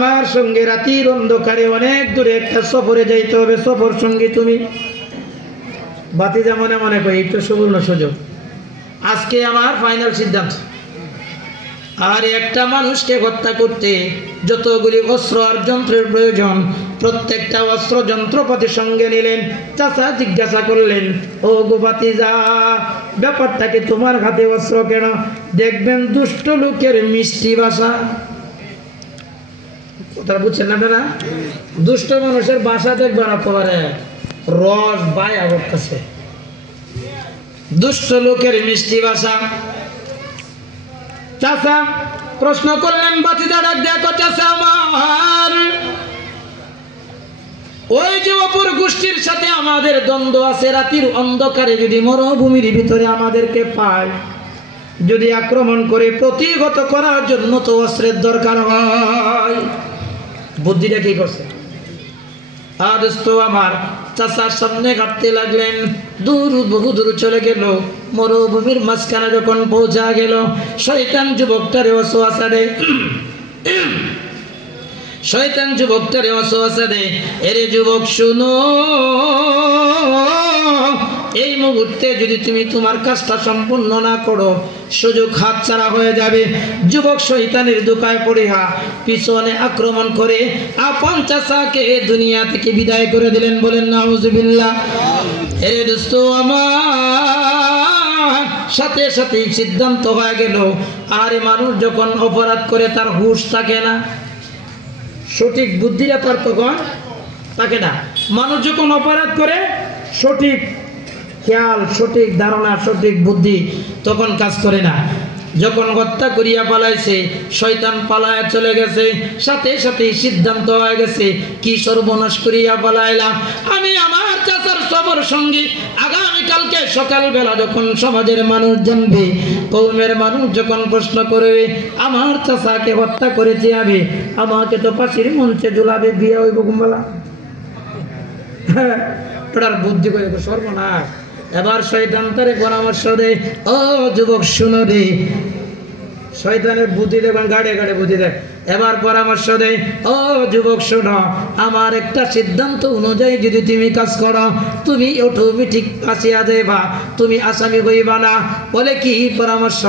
আমার সঙ্গে রাতের অন্ধকারে অনেক দূরে একটা সফরে যাইতে হবে, সফর সঙ্গী তুমি। ভাতিজা মনে মনে করি একটু সুবর্ণ সুযোগ, আজকে আমার ফাইনাল সিদ্ধান্ত। আর একটা মানুষকে হত্যা করতে যতগুলি অস্ত্র আর যন্ত্রের প্রয়োজন, প্রত্যেকটা অস্ত্র যন্ত্রপাতি সঙ্গে নিলেন। চাচা জিজ্ঞাসা করলেন, ও গো ভাতিজা, ব্যাপারটা কি তোমার হাতে অস্ত্র কেন? দেখবেন দুষ্ট লোকের মিষ্টি ভাষা। কথাটা বুঝছেন না আপনারা? দুষ্ট মানুষের ভাষা দেখবেন একেবারে রস বাই আমার কাছে, দুষ্ট লোকের মিষ্টি ভাষা। চাচা প্রশ্ন করলেন, ভাতিজা ডাক দেখো, চাচা আমার ওই যে অপর গোষ্ঠীর সাথে আমাদের দ্বন্দ্ব আছে, রাতের অন্ধকারে যদি মরুভূমির ভিতরে আমাদেরকে পায়, যদি আক্রমণ করে প্রতিহত করার জন্য তো অস্ত্রের দরকার হয়। বুদ্ধিটা কি করছে? আর তো আমার চাচার সামনে ঘাটতে লাগলেন। দূর, বহু দূর চলে গেল। মরুভূমির মাঝখানে যখন পৌঁছা গেল, শয়তান যুবকটারে ওয়াসওয়াসা দেয়, শয়তান যুবকটারে ওয়াসওয়াসা দেয়, এরে যুবক শুনো, এই মুহূর্তে যদি তুমি তোমার কাজটা সম্পূর্ণ না করো, সুযোগ হাতছাড়া হয়ে যাবে। যুবক শয়তানের দোকায় পড়িয়া পিছনে আক্রমণ করে আপন চাচাকে দুনিয়া থেকে বিদায় করে দিলেন। বলেন নাউজুবিল্লাহ। এরে দোস্ত আমার, সাথে সাথেই সিদ্ধান্ত হয়ে গেল, আরে মানুষ যখন অপরাধ করে তার হুঁশ থাকে না, সঠিক বুদ্ধিটা তার তখন থাকে না। মানুষ যখন অপরাধ করে সঠিক খেয়াল, সঠিক ধারণা, সঠিক বুদ্ধি তখন কাজ করে না। যখন হত্যা করিয়া পালাইছে, শয়তান পালায়া চলে গেছে, সাথে সাথেই সিদ্ধান্ত হয়ে গেছে, কি সর্বনাশ করিয়া পালাইলাম আমি। আমার চাচার সবর সঙ্গী আগামীকালকে সকালবেলা যখন সমাজের মানুষ জানবে, কওমের মানুষ যখন প্রশ্ন করবে আমার চাচাকে হত্যা করেছে আমি, আমাকে তো ফাঁসির মঞ্চে ঝুলাবে, বিয়ে হইব কুম্বালা। হ্যাঁ, তোর বুদ্ধি করে সর্বনাশ। এবার শয়তান তারে পরামর্শ দেয়, ও যুবক শুনো রে, শয়তানের বুদ্ধি দেখবেন গাড়ে গাড়ে বুদ্ধি দেয়। এবার পরামর্শ দেয়, ও যুবক শোনো, আমার একটা সিদ্ধান্ত অনুযায়ী যদি তুমি কাজ করো, তুমি অটোমেটিক ফাঁসিয়া যাইবা, তুমি আসামি হইবা না। বলে কি পরামর্শ?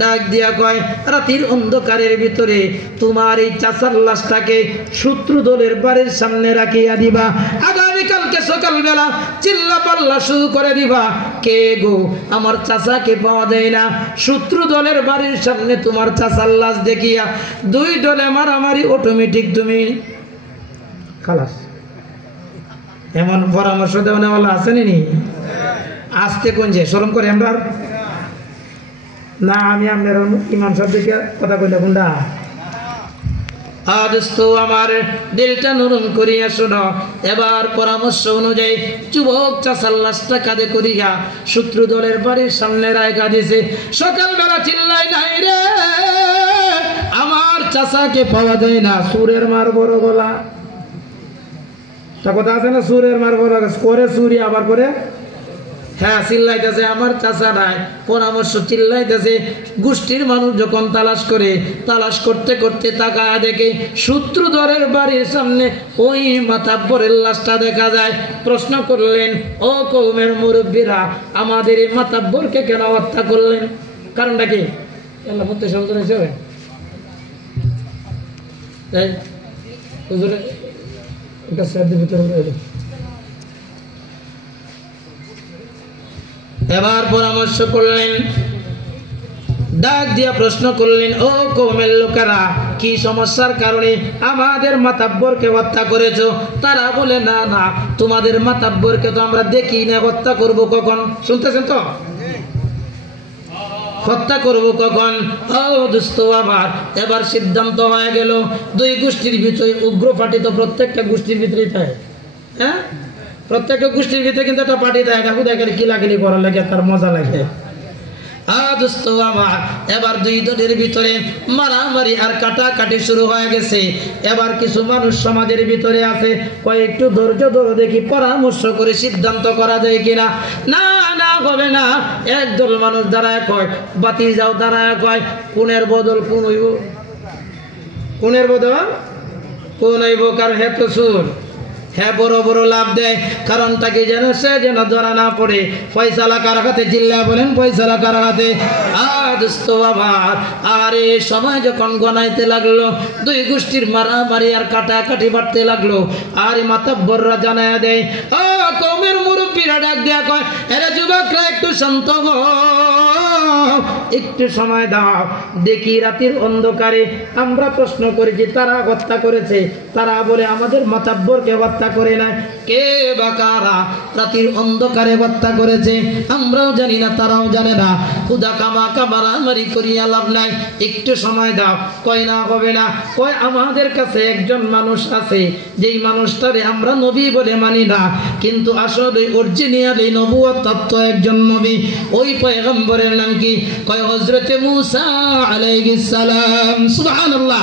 ডাক দিয়া কয়, রাতের অন্ধকারের ভিতরে তোমার এই চাচার লাশটাকে শত্রু দলের বাড়ির সামনে রাখিয়া দিবা, আগামীকালকে সকালবেলা চিল্লা পাল্লা শুরু করে দিবা, কে গো আমার চাচাকে পাওয়া যায় না। শত্রু দলের বাড়ির সামনে তোমার চাচার লাশ দেখিয়া দুই দলে মারামারি, অটোমেটিক তুমি খালাস। এমন পরামর্শ দেওয়া আসেনি? আসতে কোন যে শরম করে আমরা না, আমি আপনার ইমাম সাহেব দেখে কথা কইলে কোনটা। আজ তো আমার দিলটা নরম করিয়া শোনো। এবার পরামর্শ অনুযায়ী যুবক চাচার লাশটা কাঁধে করিয়া শত্রু দলের বাড়ির সামনে রায়গা দিয়েছে। সকালবেলা চিল্লাই নাই রে, আমার চাচাকে পাওয়া যায় না, সুরের মার বড় গলা। তা কথা আছে না, সুরের মার বড় করে সুরি আবার করে, হ্যাঁ চিল্লাইতেছে আমার চাচা নাই। পরামর্শ চিল্লাইতেছে। গোষ্ঠীর মানুষ যখন তালাশ করে, তালাশ করতে করতে তাকায় দেখে শত্রু দলের বাড়ির সামনে ওই মাতাব্বরের লাশটা দেখা যায়। প্রশ্ন করলেন, ও কওমের মুরব্বীরা, আমাদের এই মাতাব্বরকে কেন হত্যা করলেন? কারণটা কি? আল্লাহ মধ্যে সমাধান হিসেবে এবার পরামর্শ করলেন, ডাক দিয়া প্রশ্ন করলেন, ও কওমের লোকেরা, কি সমস্যার কারণে আমাদের মাতাব্বরকে হত্যা করেছো? তারা বলে, না না, তোমাদের মাতাব্বরকে তো আমরা দেখি না, হত্যা করব কখন? শুনতেছেন তো, হত্যা করব কখন? ও দোস্ত আমার, এবার সিদ্ধান্ত হয়ে গেল, দুই গোষ্ঠীর ভিতরে উগ্র পার্টি তো প্রত্যেকটা গোষ্ঠীর ভিতরেই থাকে। হ্যাঁ, প্রত্যেকটা গোষ্ঠীর ভিতরে কিন্তু একটা পার্টি দেয়, দেখো দেখে কি লাগেনি করার লাগে, তার মজা লাগে। দোস্ত আমার, এবার দুই দলের ভিতরে মারামারি আর কাটাকাটি শুরু হয়ে গেছে। এবার কিছু মানুষ সমাজের ভিতরে আছে, কয় একটু ধৈর্য ধরো, দেখি পরামর্শ করে সিদ্ধান্ত করা যায় কিনা। না না, হবে না। একদল মানুষ দাঁড়ায় কয়, বাতি যাও, দাঁড়ায় কয়, কোনের বদল কোন হইব, কোনের বদল কোন এই বোকার হে তো সুর, হ্যাঁ বড় বড় লাভ দেয়। কারণটা কি যেন সে যেন ধরা না পড়ে। পয়সালা কার হাতে? চিল্লা বলেন পয়সালা কার হাতে? দোস্ত আবার আরে সময় যখন গনাইতে লাগলো, দুই গোষ্ঠীর মারামারি আর কাটাকাটি বাড়তে লাগলো। আর মাতাব্বররা জানায়া দেয়, ও কওমের মুরব্বীরা ডাক দেয়া কয়, আরে যুবকরা একটু শান্ত হও, একটু সময় দাও দেখি। রাতের অন্ধকারে আমরা প্রশ্ন করেছি, তারা হত্যা করেছে। তারা বলে আমাদের মাতাব্বরকে হত্যা করে না। কে বা কারা রাতের অন্ধকারে হত্যা করেছে আমরাও জানি না, তারাও জানে না। খুদা কামাকা মারামারি করিয়া লাভ নাই, একটু সময় দাও। কয় না হবে না, কয় আমাদের কাছে একজন মানুষ আছে, যেই মানুষটারে আমরা নবী বলে মানি না, কিন্তু আসলে অরিজিনালি নবুয়ত তত্ত্ব একজন নবী। ওই পয়গম্বরের নাম কি? কয় হযরতে মূসা আলাইহিস সালাম। সুবহানাল্লাহ।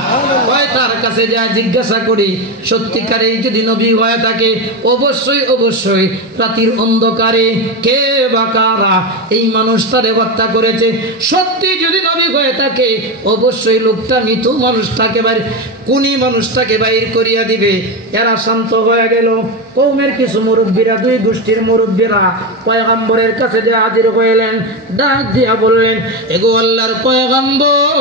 কয় তার কাছে যা জিজ্ঞাসা করি, সত্যিকারেই যদি নবী হয়ে থাকে, অবশ্যই অবশ্যই রাতের অন্ধকারে কে বা কারা এই মানুষটারে হত্যা করেছে। সত্যি যদি নবী হয়ে থাকে, অবশ্যই লোকটা মৃত্যু মানুষটাকে বাইর, কুনি মানুষটাকে বাইর করিয়া দিবে। এরা শান্ত হয়ে গেল। কওমের কিছু মুরব্বীরা, দুই গোষ্ঠীর মুরব্বীরা পয়গম্বরের কাছে যে হাজির হইলেন, ডাক দিয়া বললেন, এগো আল্লাহর পয়গম্বর,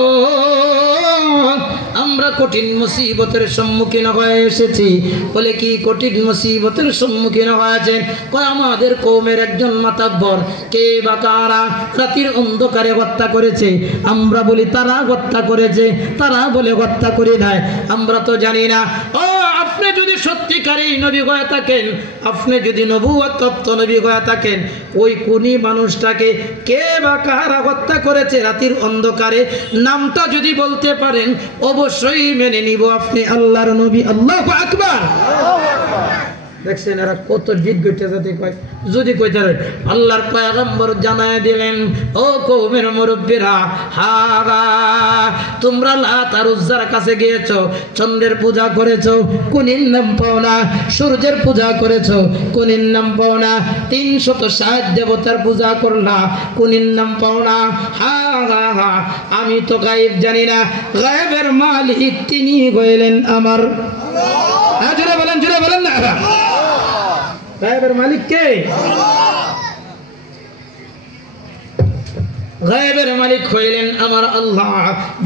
আমরা কঠিন মুসিবতের সম্মুখীন হয়ে এসেছি। বলে কি কঠিন মুসিবতের সম্মুখীন হয়েছেন? কয় আমাদের কওমের একজন মাতাব্বর কে বা কারা রাতের অন্ধকারে হত্যা করেছে। আমরা বলি তারা হত্যা করেছে, তারা বলে হত্যা করি নাই, আমরা তো জানি না। ও আপনি যদি সত্যিকারেই নবী হয়ে থাকেন, আপনি যদি নবুয়ত তত্ত্ব নবী হয়ে থাকেন, ওই কুনি মানুষটাকে কে বা কারা হত্যা করেছে রাতের অন্ধকারে, নামটা যদি বলতে পারেন, অবশ্যই মেনে নিব আপনি আল্লাহর নবী। আল্লাহু আকবার। দেখছেন এরা কত জিদ গইতে যাতে কয়, যদি কইতে পারে আল্লাহর পয়গম্বর জানায় দিলেন, ও কওমের মুরব্বীরা, হারা তোমরা লাত আর উজ্জার কাছে গিয়েছো, চন্দ্রের পূজা করেছো, কোনির নাম পাও না, সূর্যের পূজা করেছো, কোনির নাম পাও না, 360 দেবতার পূজা করলা, কোনির নাম পাও না। হা হা হা, আমি তো গায়েব জানি না, গায়েবের মালিক তিনি হইলেন আমার। জোরে বলেন, জোরে বলেন না। গায়েবের মালিক কে? গায়েবের মালিক হইলেন আমার আল্লাহ।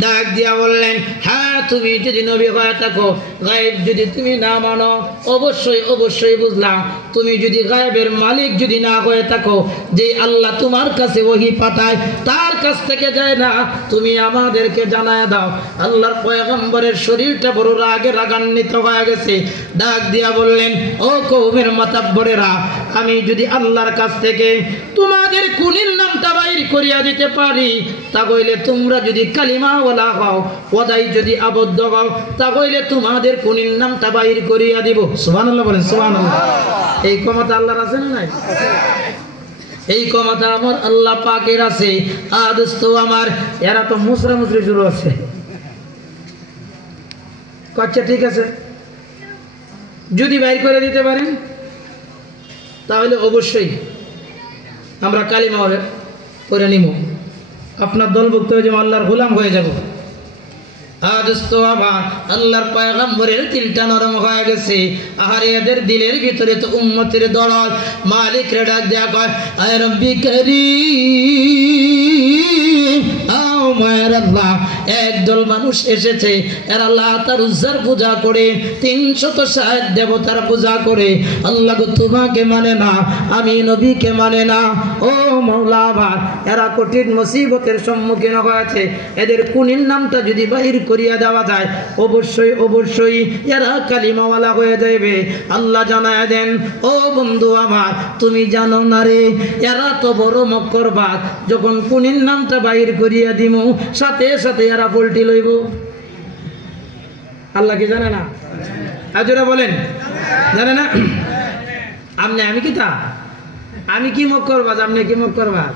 ডাক দিয়া বললেন, হ্যাঁ তুমি যদি নবী হয়ে থাকো, গায়েব যদি তুমি না মানো, অবশ্যই অবশ্যই বুঝলাম, তুমি যদি গায়েবের মালিক যদি না হয়ে থাকো, যে আল্লাহ তোমার কাছে ওহী পাঠায় তার কাছ থেকে যায় না, তুমি আমাদেরকে জানায় দাও। আল্লাহর পয়গম্বরের শরীরটা বড় রাগে রাগান্বিত হয়ে গেছে। ডাক দিয়া বললেন, ও কওমের মাতাব্বরেরা, আমি যদি আল্লাহর কাছ থেকে তোমাদের কুনির নামটা বাইর করিয়া দিতে পারি, তাহলে তোমরা যদি কালিমা ওয়ালা হও, ওয়াদাই যদি আবদ্ধ হও, তাহলে তোমাদের কুনির নামটা বাইর করিয়া দিব। সুবহানাল্লাহ বলেন, সুবহানাল্লাহ। এই ক্ষমতা আল্লাহর আছে না নাই? এই ক্ষমতা আমার আল্লাহ পাকের আছে। দোস্ত আমার, এরা তো মুসরা মুসরি শুরু আছে। আচ্ছা ঠিক আছে, যদি বাইর করে দিতে পারেন, তাহলে অবশ্যই আমরা কালিমা পড়ে নিব, আপনার দলভুক্ত হয়ে যাব, আল্লাহর গোলাম হয়ে যাব। দোস্ত আবার আল্লাহর পয়গম্বরের দিলটা নরম হয়ে গেছে। আর এদের দিলের ভিতরে তো উম্মতের দরদ। মালিক রে ডাক দেয়া কয়, আয় রব্বি কারীম, আও মায়ের আল্লাহ, একদল মানুষ এসেছে, এরা লাত আর উজ্জার পূজা করে, 360 দেবতার পূজা করে। আল্লাহ গো তোমাকে মানে না, আমি নবীকে মানে না। ও মাওলা, আবার এরা কঠিন মুসিবতের সম্মুখীন হয়েছে, এদের কুনির নামটা যদি বাহির করিয়া দেওয়া যায়, অবশ্যই অবশ্যই এরা কালিমাওয়ালা হয়ে যাবে। আল্লাহ জানায় দেন, ও বন্ধু আমার, তুমি জানো না রে, এরা তো বড় মক্করবাদ, যখন কুনির নামটা বাহির করিয়া দিব, সাথে সাথে এরা পল্টি লইব। আল্লাহ কি জানে না? আজরা বলেন, জানে না? আমনে আমি কি তা? আমি কি মক্করবাদ, আপনি কি মক্করবাদ?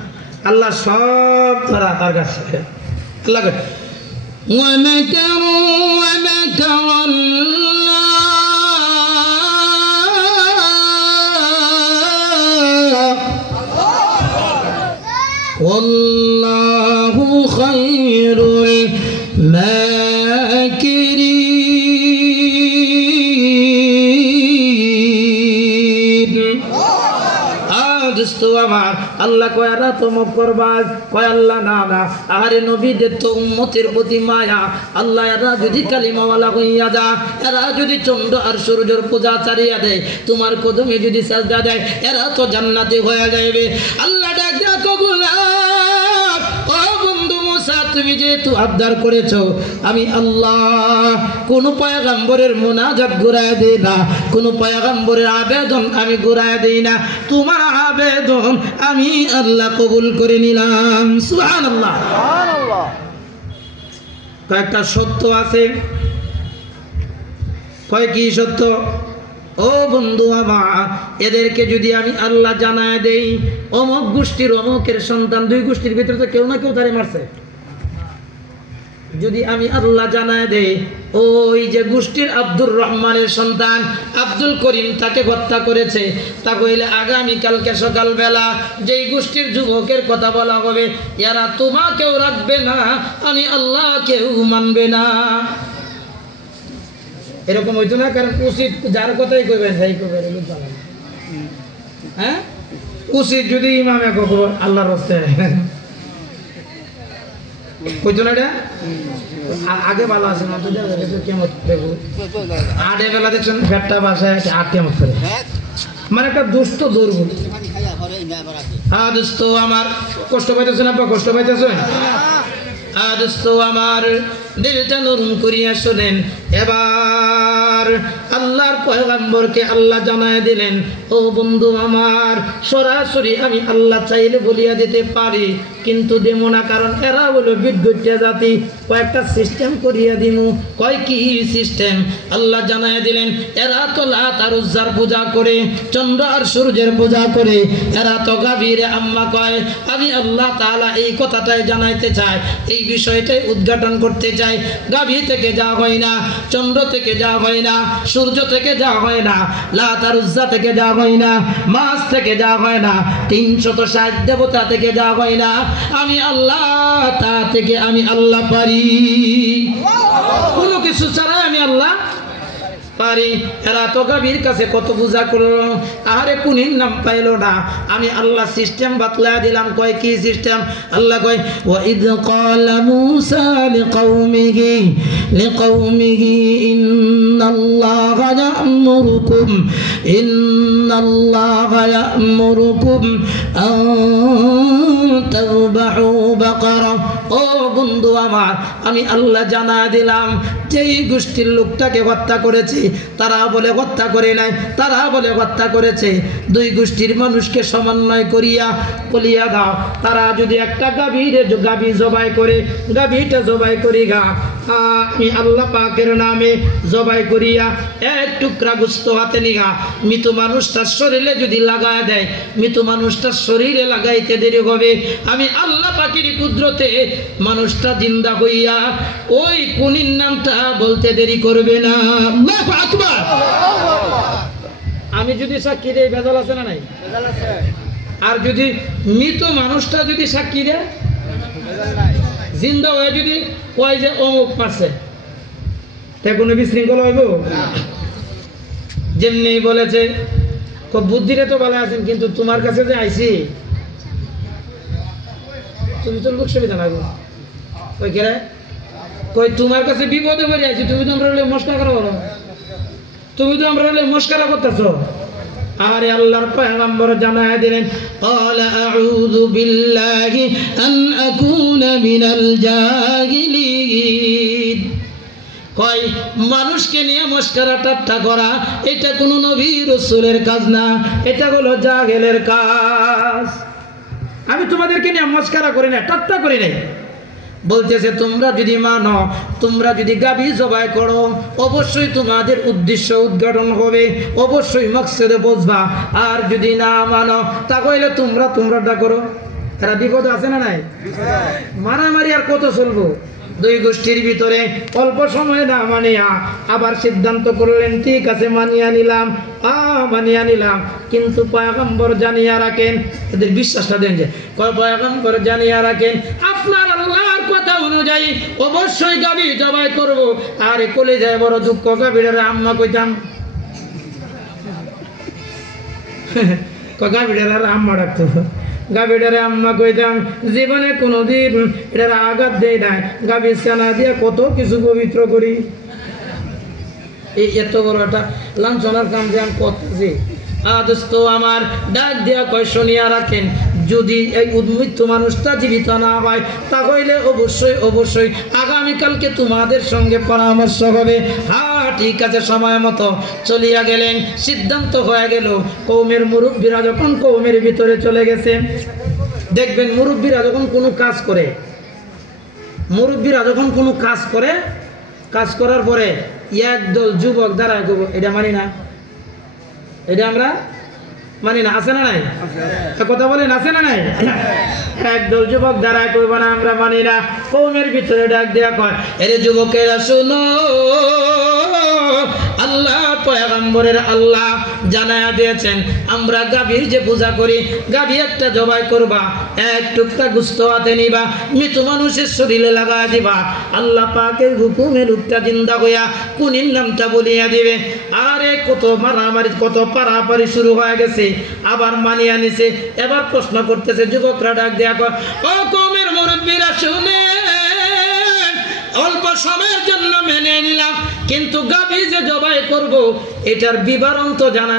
আল্লাহ সব ধরা তার কাছে। আল্লাহ ومكروا ومكر الله والله خير الماكرين। দোস্ত আমার, আল্লাহ কয় এরা তো মক্করবাজ, কয় আল্লাহ না না, আরে নবীদের তো উম্মতের প্রতি মায়া, আল্লাহ এরা যদি কালিমাওয়ালা হইয়া যা, এরা যদি চন্দ্র আর সূর্যের পূজা চালিয়ে দেয়, তোমার কদমে যদি সাজদা দেয়, এরা তো জান্নাতে হয়ে যাবে। আল্লাহ ডাক দেয়া কবুলা, ও বন্ধু মুসা, তুমি যেহেতু আবদার করেছো, আমি আল্লাহ কোন পয়গম্বরের মুনাজাত ঘুরায় দেই না, কোন পয়গম্বরের আবেদন আমি ঘুরায় দেই না, তোমার আবেদন আমি আল্লাহ কবুল করে নিলাম। সুবহানাল্লাহ। কয়েকটা সত্য আছে, কয় কি সত্য? ও বন্ধু আমার, এদেরকে যদি আমি আল্লাহ জানায় দেই, অমুক গোষ্ঠীর অমুকের সন্তান, দুই গোষ্ঠীর ভিতরে তো কেউ না কেউ তারে মারছে, যদি আমি আল্লাহ জানায় দেই ওই যে গোষ্ঠীর আব্দুর রহমানের সন্তান আব্দুল করিম তাকে হত্যা করেছে, তা কইলে আগামীকালকে সকালবেলা যেই গোষ্ঠীর যুবকের কথা বলা হবে, এরা তোমাকেও রাখবে না, আমি আল্লাহ কেউ মানবে না। এরকম হইতো না? কারণ উচিত যার কথাই কইবেন সেই কইবেন, হ্যাঁ উচিত যদি ইমামে কখন আল্লাহর রাস্তে কইতো না, এটা আগে ভালো আছে না? কেমন আটে বেলা দেখছেন ফ্যাটটা বাসায় আট কেমন করে, মানে একটা দুষ্ট দুর্বল। হ্যাঁ দুস্থ আমার, কষ্ট পাইতেছেন আপা? কষ্ট পাইতেছেন? দোস্ত আমার, দিলটা নরম করিয়া শোনেন। এবার আল্লাহর পয়গম্বরকে আল্লাহ জানায় দিলেন, ও বন্ধু আমার, সরাসরি আমি আল্লাহ চাইলে বলিয়া দিতে পারি, কিন্তু দেব না, কারণ এরা হলো বিদ্যুৎটা জাতি, কয়েকটা সিস্টেম করিয়া দিমু। কয় কি সিস্টেম? আল্লাহ জানায় দিলেন, এরা তো লাত আর উজ্জার পূজা করে, চন্দ্র আর সূর্যের পূজা করে, এরা তো গাভীরে আম্মা কয়। আমি আল্লাহ তাআলা এই কথাটাই জানাইতে চাই, এই বিষয়টাই উদ্ঘাটন করতে চাই। গাভী থেকে যা হয় না, চন্দ্র থেকে যা হয় না, সূর্য থেকে যা হয় না, লাত আর উজ্জা থেকে যা হয় না, মাছ থেকে যা হয় না, 360 দেবতা থেকে যা হয় না, আমি আল্লাহ তা থেকে আমি আল্লাহ পারি। কোনো কিছু ছাড়া আমি আল্লাহ পারি। এরা তো গাভীর কাছে কত পূজা করলো, আহারে কুনির নাম পাইল না, আমি আল্লাহ সিস্টেম বাতলা দিলাম। কয় কি সিস্টেম? আল্লাহ কয়, ওয়া ইদ ক্বালা মূসা লিকাওমিহি ইন্নাল্লাহা ইয়া'মুরুকুম আন তাযবাহু বাকারা। ও বন্ধু আমার, আমি আল্লাহ জানা দিলাম, যেই গোষ্ঠীর লোকটাকে হত্যা করেছে তারা বলে হত্যা করে নাই, তারা বলে হত্যা করেছে। দুই গোষ্ঠীর মানুষকে সমন্বয় করিয়া বলিয়া দাও, তারা যদি একটা গাভী জবাই করে, গাভীটা জবাই করি গা আমি আল্লাহ পাকের নামে জবাই করিয়া এক টুকরা গোশত হাতে নিগা মৃত মানুষটার শরীরে যদি লাগায় দেয়, মৃত মানুষটার শরীরে লাগাইতে দেরি হবে, আমি আল্লাহ পাকের কুদরতে মানুষটা জিন্দা হইয়া ওই কুনির নামটা বলতে দেরি করবে না। আল্লাহু আকবার। আমি যদি সাক্ষী দেই, ভেজাল আছে না নাই? আর যদি মৃত মানুষটা যদি সাক্ষী দেয়, জিন্দা হয়ে যদি কয় যে অমুক পারছে, তা কোনো বিশৃঙ্খলা হইব? যেমনি বলেছে, বুদ্ধিরে তো ভালো আছেন, কিন্তু তোমার কাছে যে আইছি তুমি তো লোক সুবিধা লাগবে। ওই কে কই তোমার কাছে বিপদে পড়ে আইছি, তুমি তো আমরা মস্কারা করা বলো, তুমি তো আমরা মস্কারা করতেছো। আরে আল্লাহর পয়গম্বর জানায় দিলেন, ক্বালা আউযু বিল্লাহি আন আকুনা মিনাল জাহিলিন। কয় মানুষকে নিয়ে মস্কারা ঠাট্টা করা এটা কোনো নবী রাসূলের কাজ না, এটা হলো জাহেলের কাজ। আমি তোমাদেরকে নিয়ে মস্কারা করি না, ঠাট্টা করি নাই। বলতেছে তোমরা যদি মানো, তোমরা যদি গাভী জবাই করো, অবশ্যই তোমাদের উদ্দেশ্য উদ্ঘাটন হবে, অবশ্যই মকসদে পৌঁছবা। আর যদি না মানো, তাহলে তোমরাটা করো। তারা বিপদ আছে না নাই? মারামারি আর কত চলবো? দুই গোষ্ঠীর ভিতরে অল্প সময় না মানিয়া আবার সিদ্ধান্ত করলেন, ঠিক আছে মানিয়া নিলাম, কিন্তু পয়গম্বর জানিয়া রাখেন, এদের বিশ্বাসটা দেন যে পয়গম্বর জানিয়া রাখেন আপনার আল্লাহর কথা অনুযায়ী অবশ্যই গাভী জবাই করব। আর কোলে যায় বড় দুঃখ, গাভীর আম্মা কইতাম গাভীটার আর আম্মা ডাকতো, গাভীটারে আম্মা কইতাম, জীবনে কোনোদিন এটার আঘাত দেয় নাই, গাভীর ছানা দিয়া কত কিছু পবিত্র করি। এই এত বড় একটা লাঞ্ছনার কাম যে আমি করতেছি। দোস্ত আমার ডাক দিয়া কয় শুনিয়া রাখেন, যদি এই উন্মৃত্ত মানুষটা জীবিত না হয় তাহলে অবশ্যই অবশ্যই আগামীকালকে তোমাদের সঙ্গে পরামর্শ হবে। হ্যাঁ ঠিক আছে। সময় মতো চলিয়া গেলেন। সিদ্ধান্ত হয়ে গেল, কৌমের মুরব্বীরা যখন কৌমের ভিতরে চলে গেছে, দেখবেন মুরব্বীরা যখন কোনো কাজ করে, মুরব্বীরা যখন কোনো কাজ করে, কাজ করার পরে একদল যুবক দ্বারা এটা মানি না, এটা আমরা মানি না, আছে না নাই? কথা বলেন, আছে না নাই? একদল যুবক দ্বারা কইব না আমরা মানি না। কৌমের ভিতরে ডাক দেয়া কয়, এরে যুবকেরা শুনো, আল্লাহ পয়গম্বরের আল্লাহ জানায়া দিয়েছেন, আমরা গাভীর যে পূজা করি, গাভী একটা জবাই করবা, এক টুকরা গোশত হাতে নিবা, মৃত মানুষের শরীরে লাগায়া দিবা, আল্লাহ পাকের হুকুমে লোকটা জিন্দা হইয়া কুনির নামটা বলিয়া দিবে। আরে কত মারামারি, কত পারাপারি শুরু হয়ে গেছে, আবার মানিয়া নিছে। এবার প্রশ্ন করতেছে যুবকরা ডাক দেয়া কয়, ও কওমের মুরব্বীরা শুনে, অল্প সময়ের জন্য মেনে নিলাম, কিন্তু গাভী যে জবাই করব এটার বিবরণ তো জানা